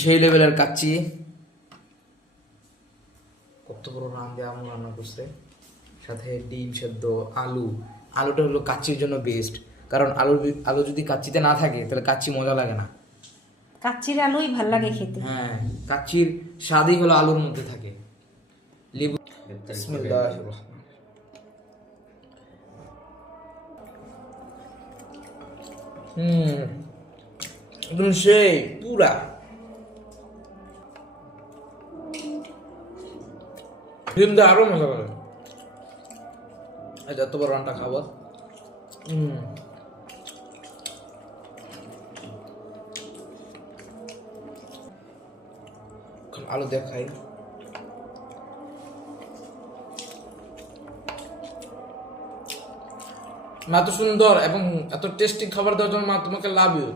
সেই লেভেলের কাচ্চি। কত বড় রান দিয়ে আমু রান্না করছে, সাথে ডিম সেদ্ধ, আলু। আলুটা হলো কাচ্চির জন্য বেস্ট, কারণ আলু যদি কাচ্চিতে না থাকে তাহলে কাচ্চি মজা লাগে না। কাচ্চির আলুই ভাল লাগে খেতে। হ্যাঁ, কাচ্চির স্বাদই হলো আলুর মধ্যে থাকে। লেবু। বিসমিল্লাহির রহমানির রহিম। একদম সেই পুরা ডিম দিয়ে আরো মজা লাগে। যত বড় রানটা খাবো। আলু দিয়ে খাই। মা এত সুন্দর এবং এত টেস্টি খাবার দেওয়ার জন্য মা তোমাকে লাভ ইউ।